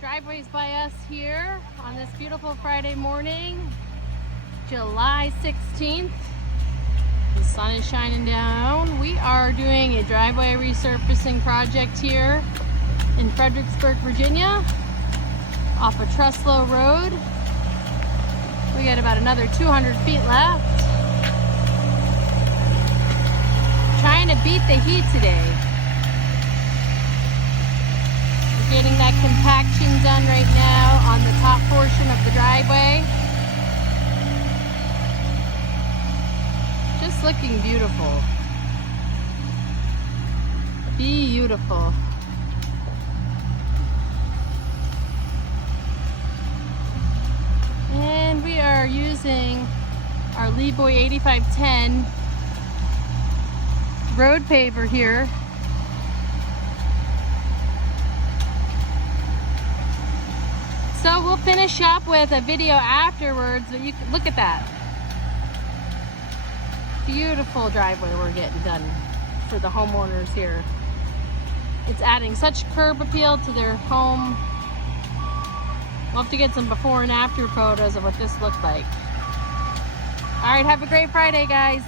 Driveways by us here on this beautiful Friday morning, July 16th. The sun is shining down. We are doing a driveway resurfacing project here in Fredericksburg, Virginia, off of Truslow Road. We got about another 200 feet left. Trying to beat the heat today. Getting that compaction done right now on the top portion of the driveway. Just looking beautiful. Beautiful. And we are using our Leeboy 8510 road paver here. So we'll finish up with a video afterwards, but you can look at that. Beautiful driveway we're getting done for the homeowners here. It's adding such curb appeal to their home. We'll have to get some before and after photos of what this looked like. All right, have a great Friday, guys.